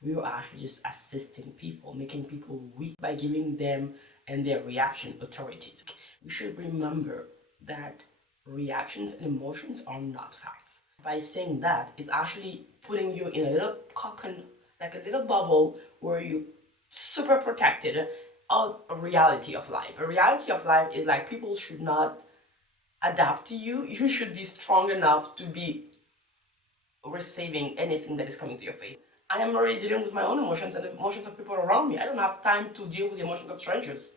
We are actually just assisting people, making people weak by giving them and their reaction authorities. We should remember that reactions and emotions are not facts. By saying that, it's actually putting you in a little cocoon, like a little bubble where you super protected of a reality of life. A reality of life is like people should not adapt to you. You should be strong enough to be receiving anything that is coming to your face. I am already dealing with my own emotions and the emotions of people around me. I don't have time to deal with the emotions of strangers.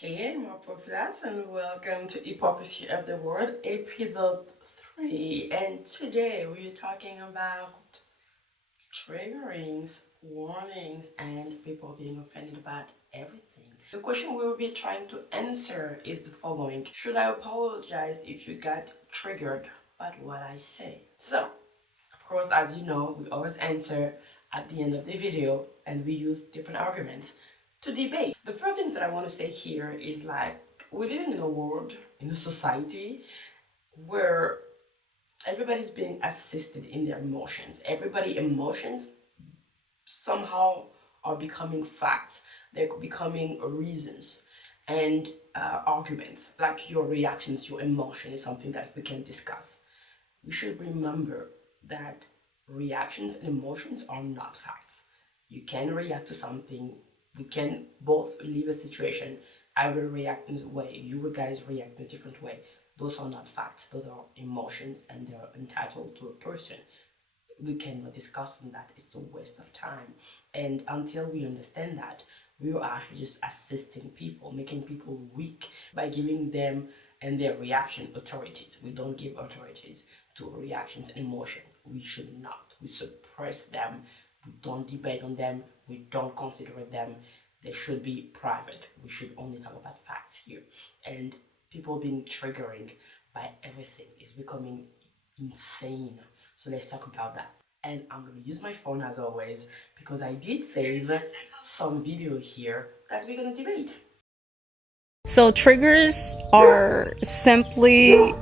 Hey, my populace, and welcome to Hypocrisy of the World, episode 3. And today we're talking about triggerings, warnings, and people being offended about everything. The question we will be trying to answer is the following: should I apologize if you got triggered by what I say? So, of course, as you know, we always answer at the end of the video and we use different arguments to debate. The first thing that I want to say here is like, we're living in a world, in a society where everybody's being assisted in their emotions. Everybody's emotions somehow are becoming facts. They're becoming reasons and arguments. Like your reactions, your emotion is something that we can discuss. We should remember that reactions and emotions are not facts. You can react to something. We can both leave a situation. I will react in a way. You will guys react in a different way. Those are not facts. Those are emotions, and they're entitled to a person. We cannot discuss on that. It's a waste of time. And until we understand that, we are actually just assisting people, making people weak by giving them and their reaction authorities. We don't give authorities to reactions and emotion. We should not. We suppress them. We don't debate on them. We don't consider them. They should be private. We should only talk about facts here. And people being triggering by everything is becoming insane. So let's talk about that. And I'm gonna use my phone as always because I did save some video here that we're gonna debate. So triggers are simply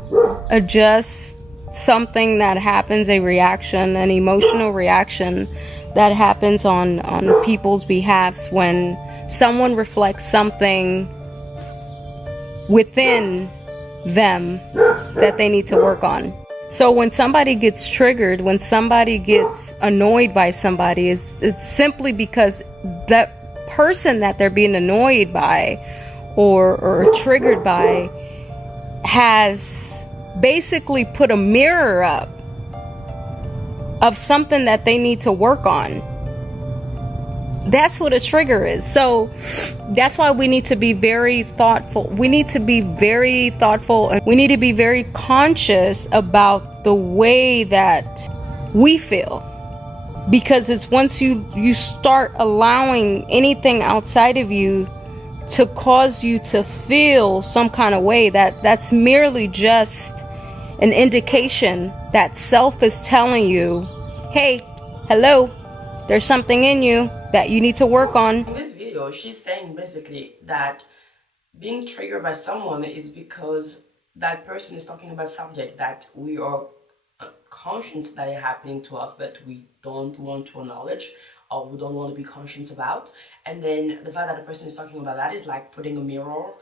just something that happens, a reaction, an emotional reaction that happens on people's behalves when someone reflects something within them that they need to work on. So when somebody gets triggered, when somebody gets annoyed by somebody, it's simply because that person that they're being annoyed by or triggered by has basically put a mirror up of something that they need to work on. That's what a trigger is. So that's why we need to be very thoughtful. We need to be very thoughtful, and we need to be very conscious about the way that we feel. Because it's once you start allowing anything outside of you to cause you to feel some kind of way, that's merely just an indication that self is telling you, hey, hello, there's something in you that you need to work on. In this video, she's saying basically that being triggered by someone is because that person is talking about subject that we are conscious that is happening to us, but we don't want to acknowledge or we don't want to be conscious about. And then the fact that the person is talking about that is like putting a mirror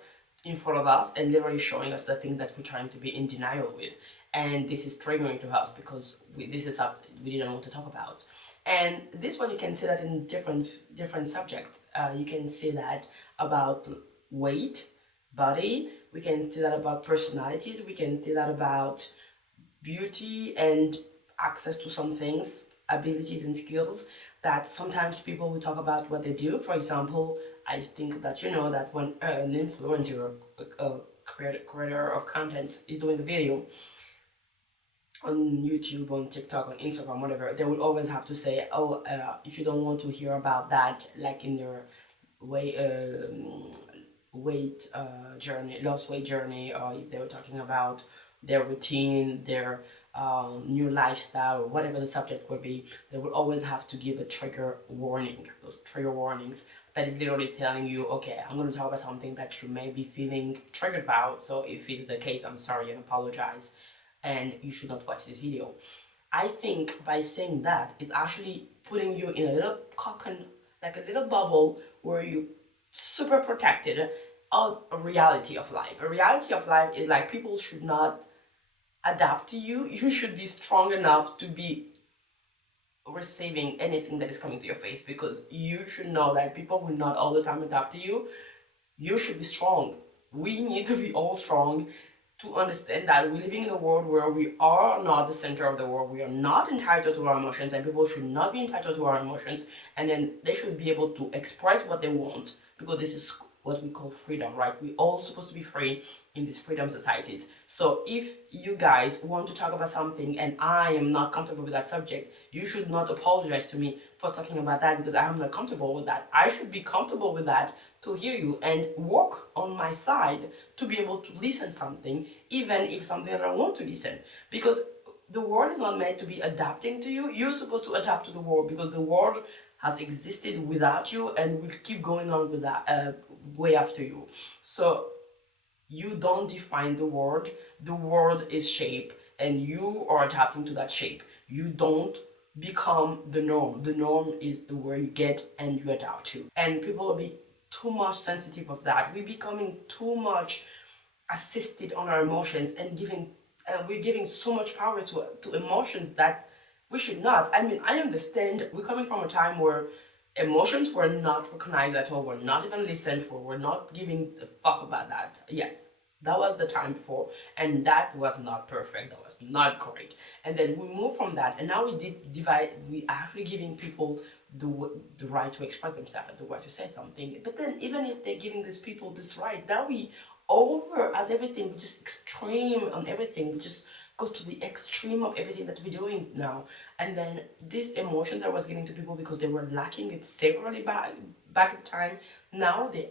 in front of us and literally showing us the thing that we're trying to be in denial with. And this is triggering to us because this is something we didn't want to talk about. And this one, you can see that in different subjects. You can see that about weight, body. We can see that about personalities. We can see that about beauty and access to some things, abilities and skills that sometimes people will talk about what they do. For example, I think that you know that when an influencer, a creator of content is doing a video on YouTube, on TikTok, on Instagram, whatever, they will always have to say, oh, if you don't want to hear about that, like in their way, weight journey, lost weight journey, or if they were talking about their routine, their new lifestyle, or whatever the subject would be, they will always have to give a trigger warning. Those trigger warnings that is literally telling you, okay, I'm going to talk about something that you may be feeling triggered about. So if it's the case, I'm sorry and apologize. and you should not watch this video. I think by saying that, it's actually putting you in a little cocoon, like a little bubble where you super protected of a reality of life. A reality of life is like people should not adapt to you. You should be strong enough to be receiving anything that is coming to your face, because you should know that people will not all the time adapt to you. You should be strong. We need to be all strong to understand that we're living in a world where we are not the center of the world. We are not entitled to our emotions, and people should not be entitled to our emotions. And then they should be able to express what they want, because this is what we call freedom, right? We're all supposed to be free in these freedom societies. So if you guys want to talk about something and I am not comfortable with that subject, you should not apologize to me for talking about that, because I am not comfortable with that. I should be comfortable with that to hear you and work on my side to be able to listen something, even if something that I don't want to listen. Because the world is not meant to be adapting to you. You're supposed to adapt to the world, because the world has existed without you and will keep going on with that way after you. So you don't define the world. The world is shape and you are adapting to that shape. You don't become the norm. The norm is the where you get and you adapt to. And people will be too much sensitive of that. We're becoming too much assisted on our emotions and we're giving so much power to emotions that we should not. I mean, I understand we're coming from a time where emotions were not recognized at all, were not even listened for, were not giving a fuck about that. Yes, that was the time before, and that was not perfect, that was not great. And then we move from that, and now we actually giving people the right to express themselves and the right to say something. But then even if they're giving these people this right, now we over as everything, we just extreme on everything, we just go to the extreme of everything that we're doing now. And then this emotion that was giving to people because they were lacking it severally back in time, now they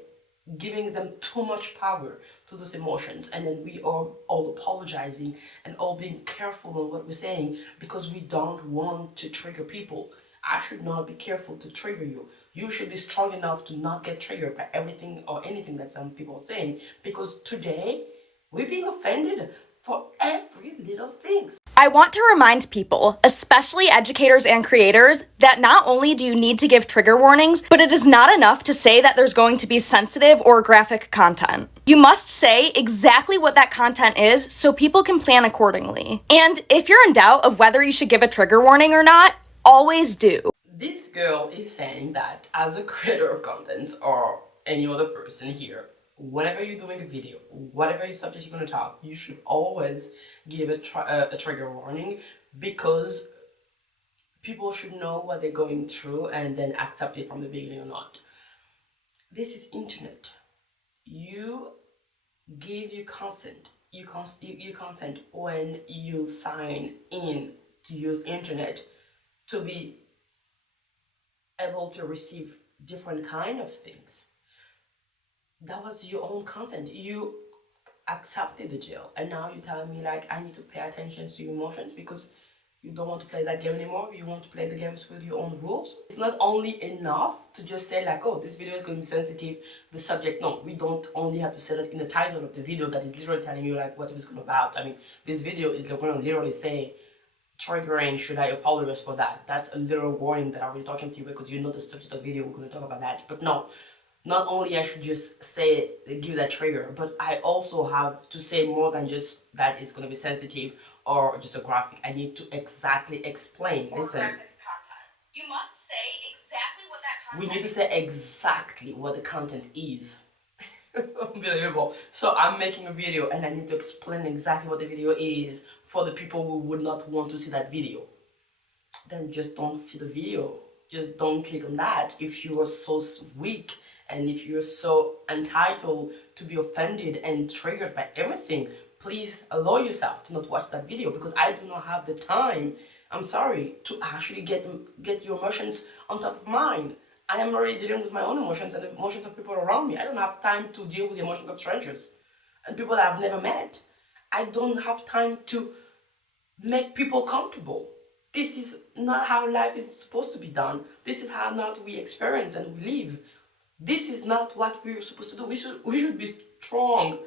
giving them too much power to those emotions, and then we are all apologizing and all being careful on what we're saying because we don't want to trigger people. I should not be careful to trigger you. You should be strong enough to not get triggered by everything or anything that some people are saying, because today we're being offended for every little thing. I want to remind people, especially educators and creators, that not only do you need to give trigger warnings, but it is not enough to say that there's going to be sensitive or graphic content. You must say exactly what that content is so people can plan accordingly. And if you're in doubt of whether you should give a trigger warning or not, always do. This girl is saying that as a creator of contents or any other person here, whenever you're doing a video, whatever subject you're going to talk, you should always give a trigger warning, because people should know what they're going through and then accept it from the beginning or not. This is internet. You give your consent. You consent when you sign in to use internet to be able to receive different kind of things. That was your own consent. You accepted the jail, and now you're telling me like I need to pay attention to your emotions because you don't want to play that game anymore. You want to play the games with your own rules. It's not only enough to just say like, oh, this video is going to be sensitive, the subject. No, we don't only have to say that in the title of the video that is literally telling you like what it is about. I mean, this video is going to literally say triggering, should I apologize for that? That's a little warning that I'm already talking to you because you know the subject of the video, we're going to talk about that. But no, not only I should just say, give that trigger, but I also have to say more than just that it's going to be sensitive or just a graphic. I need to exactly explain. Or listen, graphic content. You must say exactly what that content is. we need to say exactly what the content is. Unbelievable. So I'm making a video and I need to explain exactly what the video is for the people who would not want to see that video. Then just don't see the video. Just don't click on that if you are so weak and if you're so entitled to be offended and triggered by everything. Please allow yourself to not watch that video, because I do not have the time, I'm sorry, to actually get your emotions on top of mine. I am already dealing with my own emotions and the emotions of people around me. I don't have time to deal with the emotions of strangers and people that I've never met. I don't have time to make people comfortable. This is not how life is supposed to be done. This is how not we experience and we live. This is not what we're supposed to do. We should be strong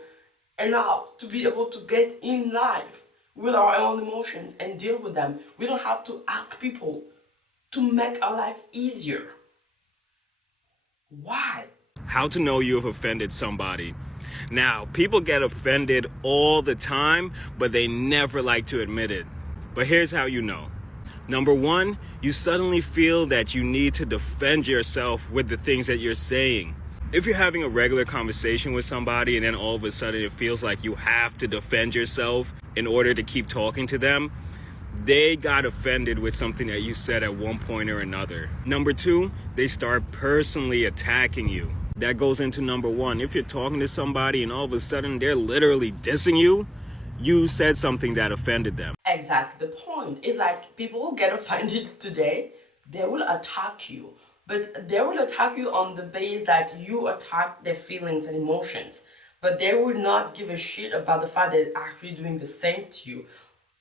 enough to be able to get in life with our own emotions and deal with them. We don't have to ask people to make our life easier. Why? How to know you have offended somebody. Now, people get offended all the time, but they never like to admit it. But here's how you know. Number one, you suddenly feel that you need to defend yourself with the things that you're saying. If you're having a regular conversation with somebody and then all of a sudden it feels like you have to defend yourself in order to keep talking to them, they got offended with something that you said at one point or another. Number two, they start personally attacking you. That goes into number one. If you're talking to somebody and all of a sudden they're literally dissing you, you said something that offended them. Exactly the point. It's like people who get offended today, they will attack you. But they will attack you on the base that you attack their feelings and emotions. But they will not give a shit about the fact that they're actually doing the same to you.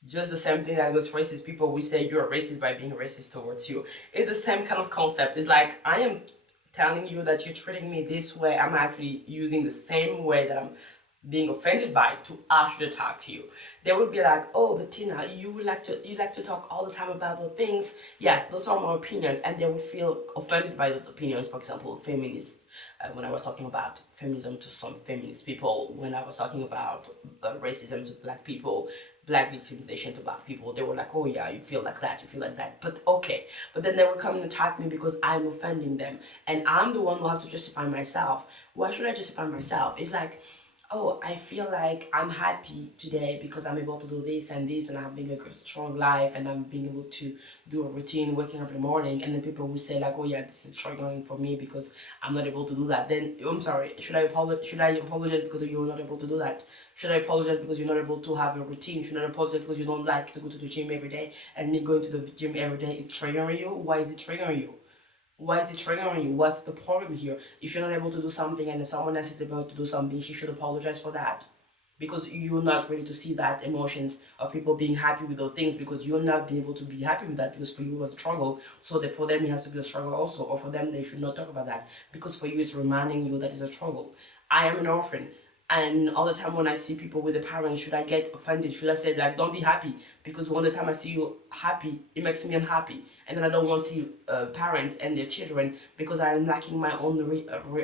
Just the same thing like those racist people, we say you're racist by being racist towards you. It's the same kind of concept. It's like, I am telling you that you're treating me this way. I'm actually using the same way that I'm being offended by to actually attack you. They would be like, oh, but Tina, you like to talk all the time about the things. Yes, those are my opinions, and they would feel offended by those opinions. For example, feminists, when I was talking about feminism to some feminist people, when I was talking about racism to black people, black victimization to black people, they were like, oh yeah, you feel like that, but okay. But then they would come and attack me because I'm offending them, and I'm the one who has to justify myself. Why should I justify myself? It's like, oh, I feel like I'm happy today because I'm able to do this and this, and I'm having a strong life, and I'm being able to do a routine, waking up in the morning, and then people will say like, oh yeah, this is struggling for me because I'm not able to do that. Then I'm sorry, should I apologize because you're not able to do that? Should I apologize because you're not able to have a routine? Should I apologize because you don't like to go to the gym every day, and me going to the gym every day is triggering you? Why is it triggering you? Why is it triggering you? What's the problem here? If you're not able to do something and if someone else is able to do something, she should apologize for that. Because you're not ready to see that emotions of people being happy with those things, because you're not being able to be happy with that, because for you it was a struggle. So that for them it has to be a struggle also, or for them they should not talk about that, because for you it's reminding you that it's a struggle. I am an orphan. And all the time when I see people with their parents, should I get offended? Should I say like, don't be happy? Because all the time I see you happy, it makes me unhappy. And then I don't want to see parents and their children because I'm lacking my own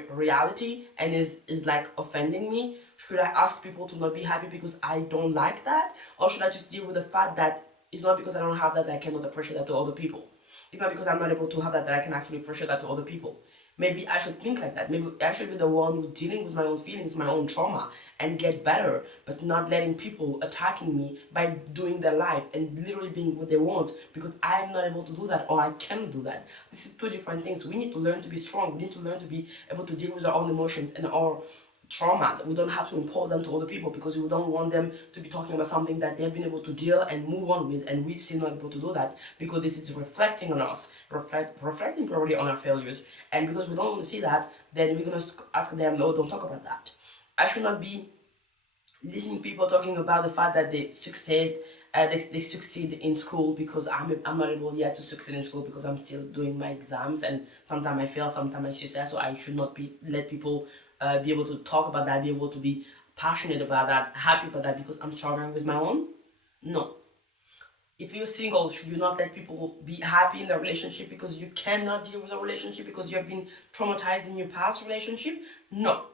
reality and is like offending me. Should I ask people to not be happy because I don't like that? Or should I just deal with the fact that it's not because I don't have that I cannot appreciate that to other people? It's not because I'm not able to have that I can actually appreciate that to other people. Maybe I should think like that. Maybe I should be the one who's dealing with my own feelings, my own trauma, and get better, but not letting people attacking me by doing their life and literally being what they want, because I'm not able to do that, or I cannot do that. This is two different things. We need to learn to be strong. We need to learn to be able to deal with our own emotions and our traumas. We don't have to impose them to other people because we don't want them to be talking about something that they've been able to deal and move on with, and we're still not able to do that because this is reflecting on us, reflecting probably on our failures. And because we don't want to see that, then we're going to ask them, no, don't talk about that. I should not be listening to people talking about the fact that they succeed in school because I'm not able yet to succeed in school because I'm still doing my exams, and sometimes I fail, sometimes I succeed. So I should not be let people be able to talk about that, be able to be passionate about that, happy about that because I'm struggling with my own. No. If you're single, should you not let people be happy in their relationship because you cannot deal with a relationship because you have been traumatized in your past relationship? No.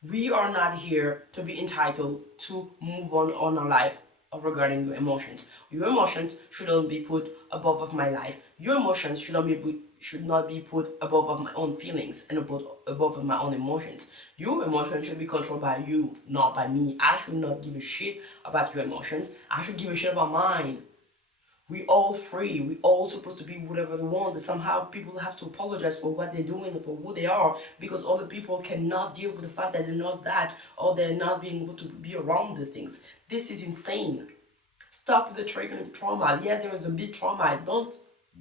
We are not here to be entitled to move on our life regarding your emotions. Your emotions shouldn't be put above of my life. Your emotions should not be put above of my own feelings and above of my own emotions. Your emotions should be controlled by you, not by me. I should not give a shit about your emotions. I should give a shit about mine. We all free. We all supposed to be whatever they want, but somehow people have to apologize for what they're doing and for who they are because other people cannot deal with the fact that they're not that, or they're not being able to be around the things. This is insane. Stop with the triggering trauma. Yeah, there is a big trauma. Don't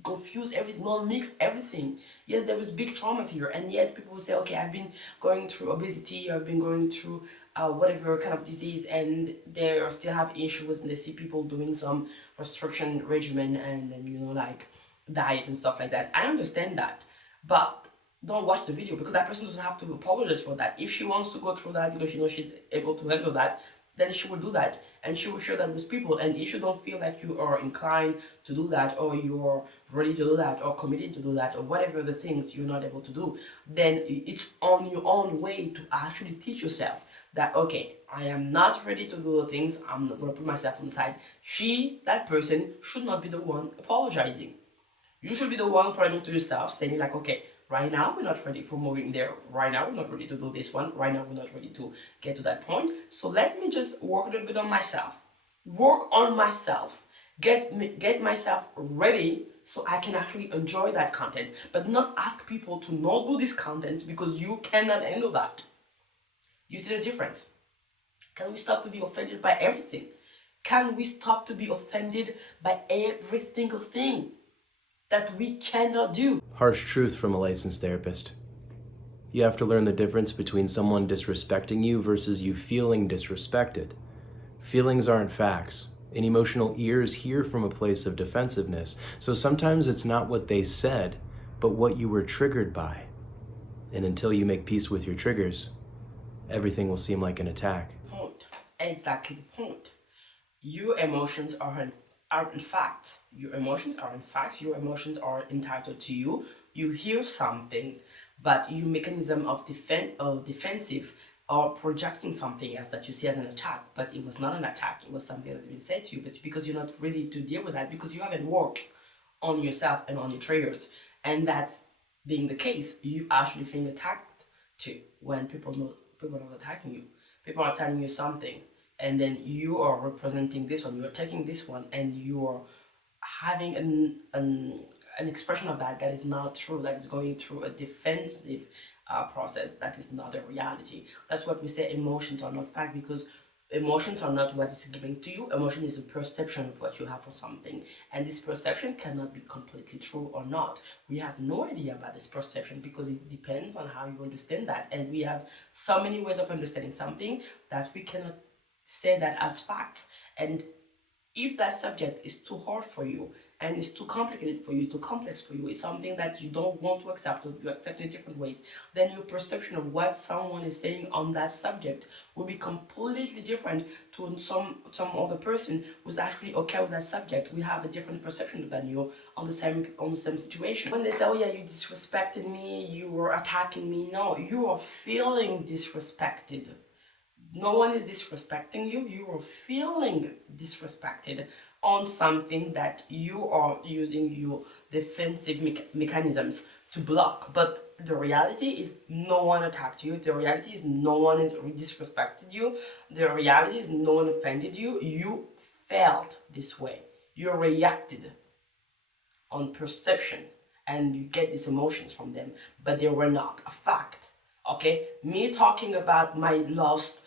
confuse everything, don't mix everything. Yes, there is big traumas here, and yes, people will say, okay, I've been going through obesity, I've been going through whatever kind of disease, and they still have issues, and they see people doing some restriction regimen and then like diet and stuff like that. I understand that, but don't watch the video because that person doesn't have to apologize for that. If she wants to go through that because she's able to handle that, then she will do that, and she will share that with people. And if you don't feel like you are inclined to do that, or you're ready to do that, or committed to do that, or whatever the things you're not able to do, then it's on your own way to actually teach yourself that, okay, I am not ready to do the things, I'm not going to put myself on the side. That person should not be the one apologizing. You should be the one pointing to yourself, saying like, okay, right now we're not ready for moving there. Right now we're not ready to do this one. Right now we're not ready to get to that point. So let me just work a little bit on myself. Work on myself. Get myself ready so I can actually enjoy that content. But not ask people to not do these contents because you cannot handle that. You see the difference? Can we stop to be offended by everything? Can we stop to be offended by every single thing that we cannot do? Harsh truth from a licensed therapist. You have to learn the difference between someone disrespecting you versus you feeling disrespected. Feelings aren't facts, and emotional ears hear from a place of defensiveness, so sometimes it's not what they said, but what you were triggered by. And until you make peace with your triggers, everything will seem like an attack. Point. Exactly the point. Your emotions are in fact. Your emotions are in fact. Your emotions are entitled to you. You hear something, but your mechanism of defensive or projecting something else that you see as an attack, but it was not an attack. It was something that had been said to you, but because you're not ready to deal with that, because you haven't worked on yourself and on your triggers, and that's being the case, you actually feel attacked too when people are not attacking you. People are telling you something, and then you are representing this one, you're taking this one, and you're having an expression of that is not true, that is going through a defensive process. That is not a reality. That's what we say emotions are not fact, because emotions are not what is given to you. Emotion is a perception of what you have for something, and this perception cannot be completely true or not. We have no idea about this perception because it depends on how you understand that, and we have so many ways of understanding something that we cannot say that as fact. And if that subject is too hard for you and it's too complicated for you, too complex for you, it's something that you don't want to accept, or you accept in different ways, then your perception of what someone is saying on that subject will be completely different to some other person who's actually okay with that subject. We have a different perception than you on the same situation. When they say, oh yeah, you disrespected me, you were attacking me, no, you are feeling disrespected. No one is disrespecting you. You are feeling disrespected on something that you are using your defensive mechanisms to block. But the reality is no one attacked you. The reality is no one disrespected you. The reality is no one offended you. You felt this way. You reacted on perception and you get these emotions from them, but they were not a fact. Okay? Me talking about my lost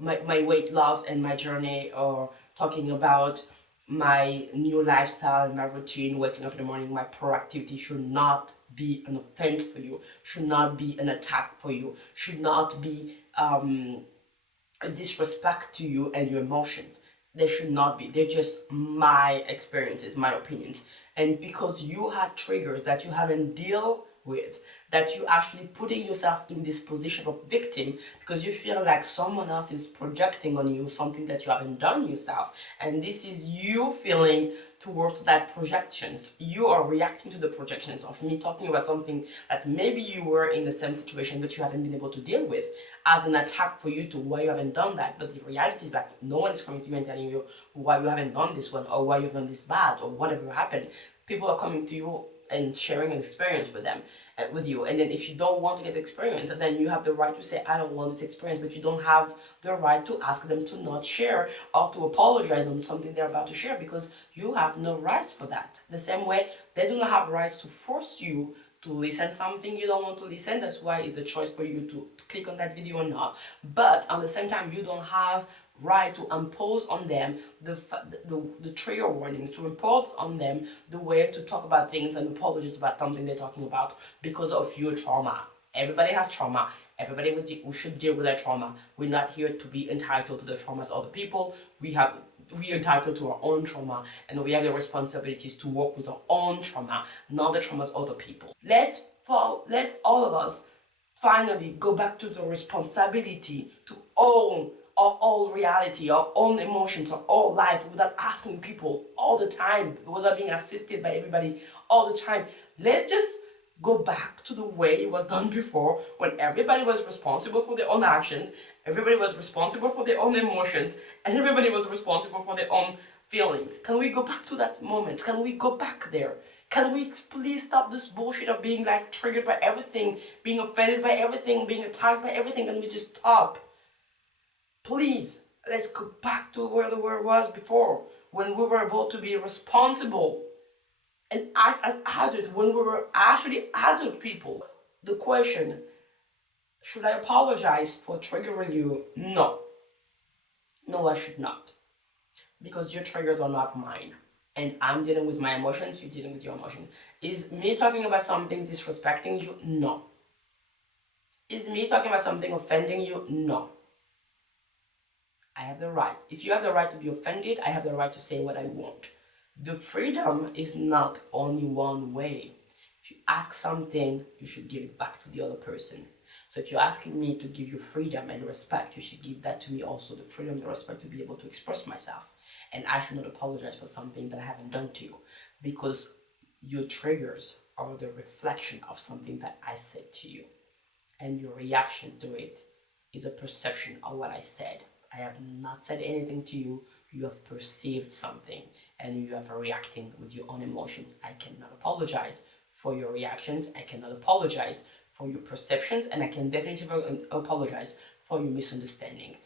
my weight loss and my journey, or talking about my new lifestyle and my routine, waking up in the morning, my proactivity, should not be an offense for you, should not be an attack for you, should not be a disrespect to you and your emotions. They should not be. They're just my experiences, my opinions. And because you had triggers that you haven't dealt with, that you actually putting yourself in this position of victim because you feel like someone else is projecting on you something that you haven't done yourself, and this is you feeling towards that projections. You are reacting to the projections of me talking about something that maybe you were in the same situation but you haven't been able to deal with, as an attack for you to why you haven't done that. But the reality is that no one is coming to you and telling you why you haven't done this one, or why you've done this bad, or whatever happened. People are coming to you and sharing an experience with them, with you. And then if you don't want to get the experience, then you have the right to say, I don't want this experience, but you don't have the right to ask them to not share or to apologize on something they're about to share, because you have no rights for that. The same way they do not have rights to force you to listen something you don't want to listen. That's why it's a choice for you to click on that video or not. But at the same time, you don't have right to impose on them the trigger warnings, to impose on them the way to talk about things and apologize about something they're talking about because of your trauma. Everybody has trauma. Everybody we should deal with that trauma. We're not here to be entitled to the traumas of other people. We're entitled to our own trauma, and we have the responsibilities to work with our own trauma, not the traumas of other people. Let's all of us finally go back to the responsibility to own our all reality, our own emotions, our all life, without asking people all the time, without being assisted by everybody all the time. Let's just go back to the way it was done before, when everybody was responsible for their own actions, everybody was responsible for their own emotions, and everybody was responsible for their own feelings. Can we go back to that moment? Can we go back there? Can we please stop this bullshit of being like triggered by everything, being offended by everything, being attacked by everything? Can we just stop? Please, let's go back to where the world was before, when we were able to be responsible and act as adults, when we were actually adult people. The question, should I apologize for triggering you? No. No, I should not. Because your triggers are not mine. And I'm dealing with my emotions, you're dealing with your emotion. Is me talking about something disrespecting you? No. Is me talking about something offending you? No. I have the right. If you have the right to be offended, I have the right to say what I want. The freedom is not only one way. If you ask something, you should give it back to the other person. So if you're asking me to give you freedom and respect, you should give that to me also, the freedom and respect to be able to express myself. And I should not apologize for something that I haven't done to you, because your triggers are the reflection of something that I said to you. And your reaction to it is a perception of what I said. I have not said anything to you. You have perceived something and you have reacting with your own emotions. I cannot apologize for your reactions. I cannot apologize for your perceptions, and I can definitely apologize for your misunderstanding.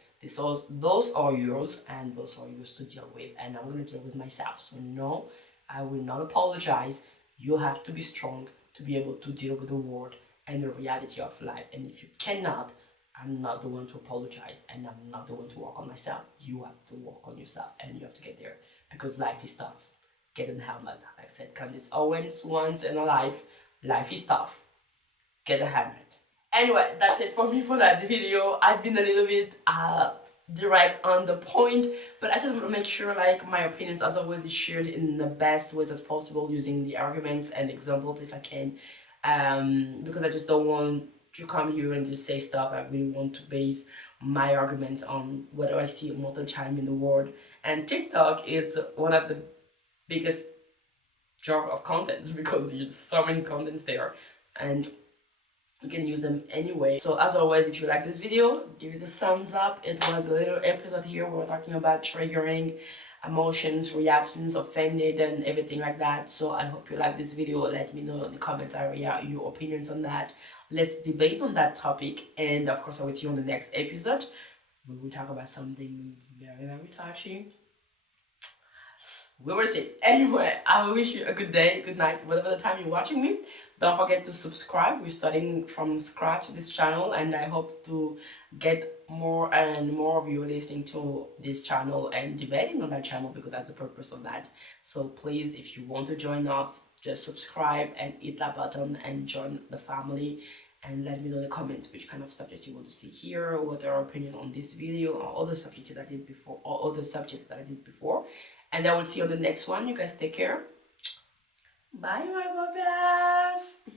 Those are yours, and those are yours to deal with, and I'm going to deal with myself. So no, I will not apologize. You have to be strong to be able to deal with the world and the reality of life. And if you cannot, I'm not the one to apologize, and I'm not the one to work on myself. You have to work on yourself, and you have to get there, because life is tough. Get in the helmet. Like I said, Candice Owens once in a life is tough. Get a helmet. Anyway, that's it for me for that video. I've been a little bit direct on the point, but I just want to make sure like my opinions as always is shared in the best ways as possible, using the arguments and examples if I can, because I just don't want to come here and just say stuff. I really want to base my arguments on what I see most of the time in the world. And TikTok is one of the biggest jar of contents, because there's so many contents there and you can use them anyway. So as always, if you like this video, give it a thumbs up. It was a little episode here where we're talking about triggering emotions, reactions, offended, and everything like that. So I hope you like this video. Let me know in the comments area your opinions on that. Let's debate on that topic, and of course I will see you on the next episode. We will talk about something very, very touchy. We will see. Anyway, I wish you a good day, good night, whatever the time you're watching me. Don't forget to subscribe. We're starting from scratch this channel, and I hope to get more and more of you listening to this channel and debating on that channel, because that's the purpose of that. So please, if you want to join us, just subscribe and hit that button and join the family, and let me know in the comments which kind of subject you want to see here, or what your opinion on this video, or other subjects that I did before, or other subjects that I did before. And I will see you on the next one. You guys take care. Bye, my populace.